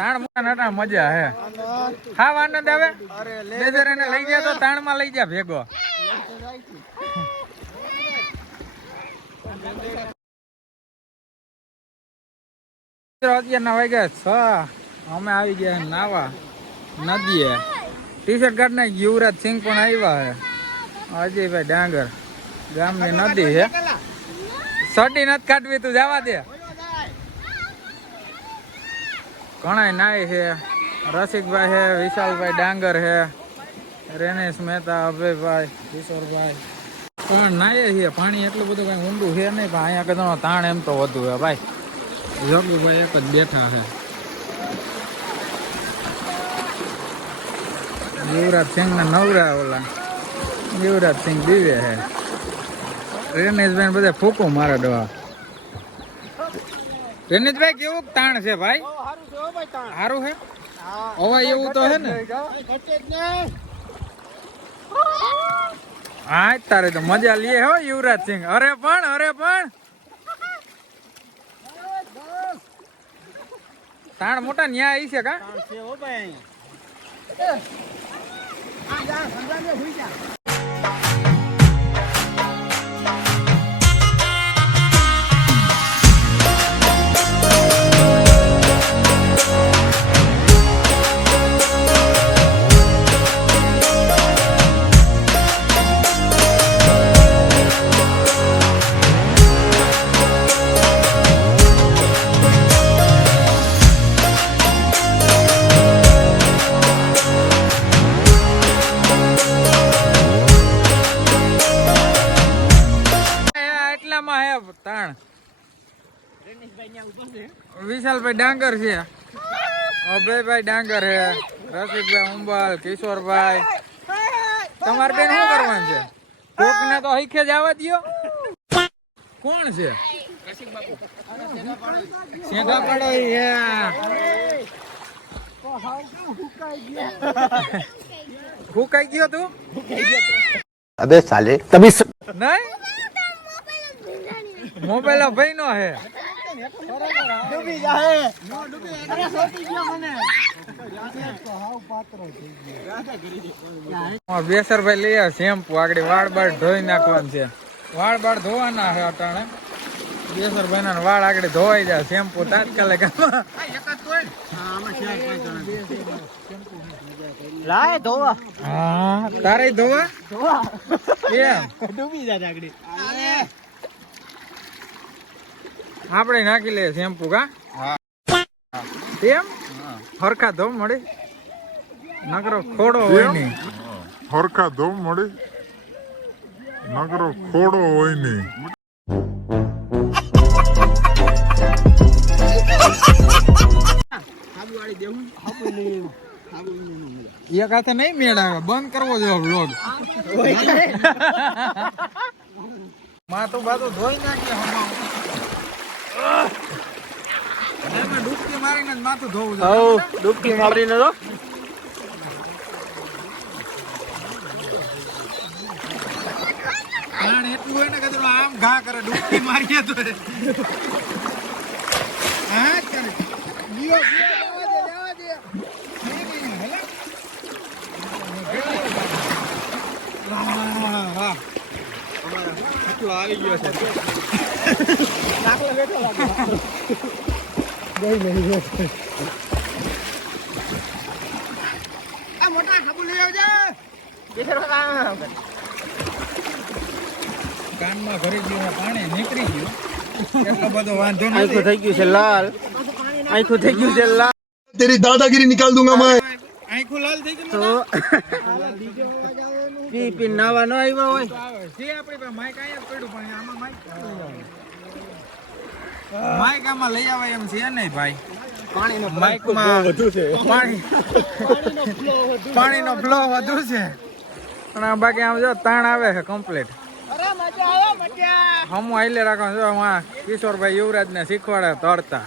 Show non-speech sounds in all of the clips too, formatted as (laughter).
તાણ નાટા મજા હે. હા આનંદ આવે? બેજર એને લઈ ગયા તો તાણમાં લઈ જા ભેગો. છ. અમે આવી ગયા નાવા નદીએ. ટી શર્ટ કાઢને યુવરાજ સિંહ પણ આવ્યા હે. અજયભાઈ ડાંગર ગામની નદી છે સડી નથી કાઢવી, તું જવા દે. ઘણા નાય છે. રસિકભાઈ છે વિશાલભાઈ ડાંગર છે રેનેશ મહેતા અભયભાઈ કિશોરભાઈ. પણ નાય છે પાણી એટલું બધું કઈ ઊંડું છે નહીં પણ અહીંયા કદાચ તાણ એમ તો વધુ છે ભાઈ. જગુભાઈ એક જ બેઠા છે. યુવરાજ સિંહ ના નવરા ઓલા. યુવરાજ સિંહ દીવે છે. રેનેશભાઈ બધા ફૂકું મારે ડવા રેનેશભાઈ કેવું તાણ છે ભાઈ? સારું હે? હવે એવું તો હે ને? હા તારે તો મજા લે હો યુવરાજ સિંહ. અરે પણ અરે પણ. તાણ મોટા ન્યાય આવી છે કા? આયા તાણ વિશાલભાઈ ડાંગર છે. અભયભાઈ ડાંગર છે. રસિકભાઈ ઉંબલ કિશોરભાઈ. તમારે બેન શું કરવાનું છે? કોક તો હઈખે જ આવવા દો કોણ છે? સેગા પાડો ફૂકાઈ (laughs) ગયો તું? અબે સાલે તમે નહીં? મોબાઈલ ભાઈ નો હે. બેસર ભાઈ લઈ આવ શેમ્પુ. આગળ વાળ બાળ ધોઈ નાખવાનું છે. વાળ બાળ ધોવાના છે અટાણે. બેસર ભાઈ ના વાળ આગળ ધોવાઈ જાય. શેમ્પુ તાત્કાલિક લાય ધોવા. હા તારે ધોવા? ડૂબી જાય આગળ. આપણે નાખી લઈએ શેમ્પુ કા? એમ? હરખા ધોમ મળે. નકરો ખોડો હોય નહીં. હરખા ધોમ મળે. નકરો ખોડો હોય નહીં. એક હાથે નહીં મેળાવે. બંધ કરવો જોઈએ વ્લોગ. માથું બાથું ધોઈ નાખીએ હમણાં. ડૂબકી મારીને માથું ધોવું જોઈએ ડૂબકી મારીને તો કારણ એટલું હોય ને કે આમ ઘા કરે ડૂબકી મારીએ તો હા કરે જવા દે, જવા દે. નહીં, નહીં, ભલે. વાહ, વાહ. કાટલો આવી ગયો છે? કાટલો બેઠો લાગે ગઈ ગઈ આ મોટા હાબુ લઈ આવજે. બેસર કાનમાં ભરી ગયું પાણી નીકળી ગયું. એટલો બધો વાંધો નહીં આખું થઈ ગયું છે લાલ. આખું થઈ ગયું છે લાલ. તેરી દાદાગીરી નિકાલ દુંગા મેં આખું લાલ થઈ ગયું તો (laughs) પી પી નાવા ન આવ્યા હોય. તો જે આપણી પાસે માઇક અહીંયા પડ્યું પણ આમાં લઈ આવે એમ છે નહીં ભાઈ. માઇકમાં પાણી પાણીનો ફ્લો વધુ છે. પણ આ બાકી આમ જો તાણ આવે છે કમ્પ્લીટ હમું હાઈલે રાખો જો આમાં કિશોરભાઈ યુવરાજને શીખવાડે તરતા.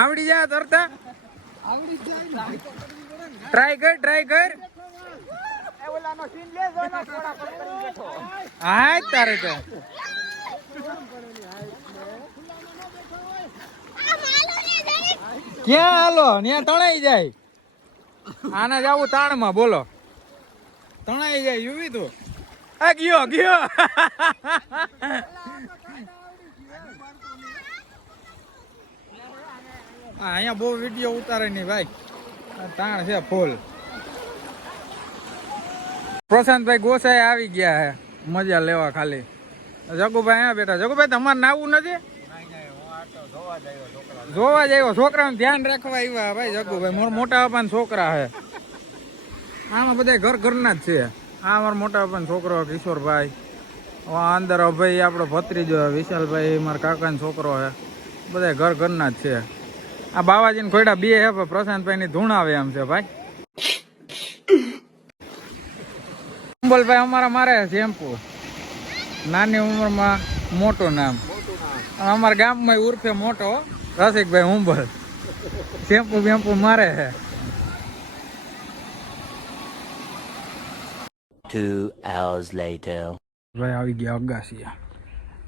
આવડી જાય તરતા? ટ્રાય કર ટ્રાય કર. હા જ તારે તો. ક્યાં હાલો? ત્યાં તણાઈ જાય. આને જાવું તાણમાં, બોલો. તણાઈ જાય યુવી તું. આ ગયો ગયો. અહીંયા બહુ વીડિયો ઉતારે નહીં ભાઈ. તાણ છે ફૂલ. પ્રશાંતભાઈ ગોસાઈ આવી ગયા હે. મજા લેવા ખાલી. જગુભાઈ હા બેઠા. જગુભાઈ તમારે નાવું નથી? જોવા જ આવ્યો છોકરાનું ધ્યાન રાખવા આવ્યા ભાઈ જગુભાઈ. મોર મોટા બાપાના છોકરા હે. આમાં બધા ઘર ઘરના જ છે. આ મારા મોટા બાપાનો છોકરો કિશોરભાઈ. અંદર અભય આપણો ભત્રીજો હે, વિશાલભાઈ મારા કાકાનો છોકરો હે. બધા ઘર ઘરના જ છે. આ બાવાજીને ખોડા બે હે પણ પ્રશાંતભાઈ ની ધૂણ આવે એમ છે ભાઈ. અંબલભાઈ અમારા મારે શેમ્પુ. નાની ઉંમરમાં મોટું નામ. અમારા ગામમાં ઉર્ફે મોટો રસિકભાઈ ઉંબલ શેમ્પુ બેમ્પુ મારે છે. Two hours later. ભાઈ આવી ગયા અગાસીયા.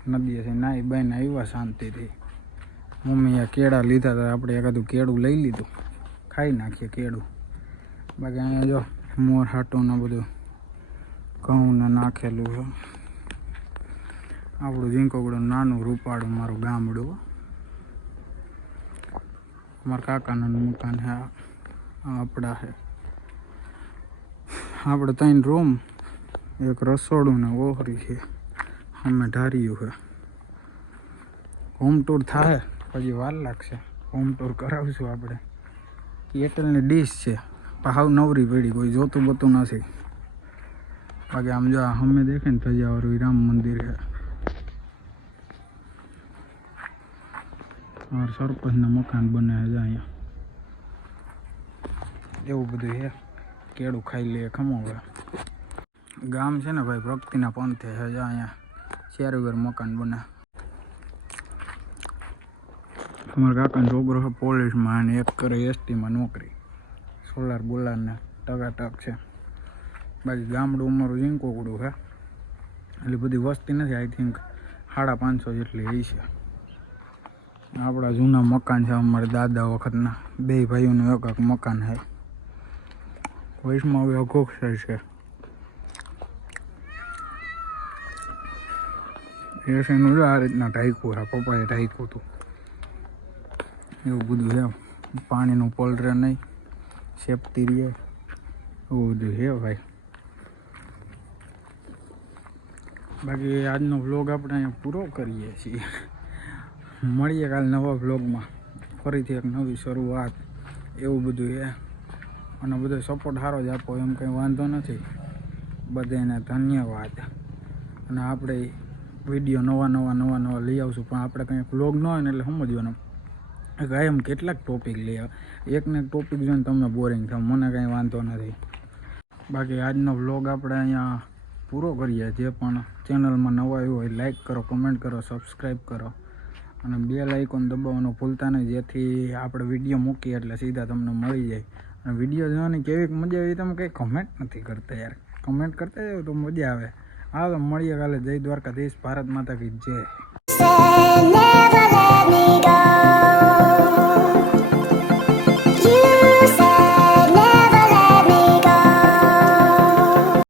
નદીએથી નાઈ બાઈને આવ્યા શાંતિથી. મમ્મીએ કેળા લીધા હતા આપણે એકાદું કેળું લઈ લીધું. ખાઈ નાખીએ કેળું. બાકી અહીંયા જો મોર હાટું ને બધું ઘઉં ને નાખેલું છે. આપણું ઝીંકોગડું નાનું રૂપાળું મારું ગામડું. મારા કાકાનું મકાન છે આપણા છે. આપણે ત્રણ રૂમ, એક રસોડું ને ઓહરી છે. અમે ધાર્યું છે. હોમ ટૂર થાય, પછી વાર લાગશે. હોમ ટૂર કરાવશું આપણે. એરટેલની ડીશ છે. હાવ નવરી પડી, કોઈ જોતું બતું નથી. બાકી આમ જો અમે દેખે ને તજાવાળું રામ મંદિર છે સરપંચના મકાન બને છે અહીંયા એવું બધું છે કેળું ખાઈ લે ખમો ગામ છે ને ભાઈ પ્રગતિના પંથે છે અહીંયા શેરવેર મકાન બને અમારા કાકાનો છોકરો છે પોલીસમાં અને એક કરે એસટીમાં નોકરી સોલાર બોલારને ટકાટક છે બાકી ગામડું અમારું ઝીંકોકડું છે. એટલે બધી વસ્તી નથી આઈ થિંક સાડા પાંચસો જેટલી એ છે. આપણા જૂના મકાન છે, અમારા દાદા વખતના. બે ભાઈઓનું એક એક મકાન છે. વૈષ્ણવ અઘોક્ષર છે એસીનું આ રીતના ઢાંક્યું છે, પપ્પાએ ઢાંક્યું હતું. એવું બધું છે પાણીનું પલરે નહીં સેફટી રહે. એવું બધું છે ભાઈ. બાકી આજનો વ્લોગ આપણે અહીંયા પૂરો કરીએ છીએ. મળીએ કાલ નવા વ્લોગમાં ફરીથી એક નવી શરૂઆત. એવું બધું એ અને બધો સપોર્ટ સારો જ આપો, એમ કંઈ વાંધો નથી. બધાને ધન્યવાદ. અને આપણે વીડિયો નવા નવા નવા નવા લઈ આવશું. પણ આપણે કંઈ વ્લોગ ન હોય ને એટલે સમજવાનું. કાયમ કેટલાક ટોપિક લઈ આવે. એકને એક ટોપિક જોઈને તમને બોરિંગ થાય. મને કંઈ વાંધો નથી. બાકી આજનો વ્લોગ આપણે અહીંયા પૂરો કરીએ જે પણ ચેનલમાં નવા હોય લાઈક કરો કમેન્ટ કરો સબસ્ક્રાઈબ કરો. અને બે લાઇકોન દબાવવાનું ભૂલતા નહીં, જેથી આપણે વીડિયો મૂકીએ એટલે સીધા તમને મળી જાય. અને વીડિયો જોવાની કેવી મજા આવી તમે કંઈ કમેન્ટ નથી કરતા યાર. કમેન્ટ કરતા જાવ તો મજા આવે. હા તો મળીએ કાલે. જય દ્વારકાધીશ. ભારત માતા કી જય.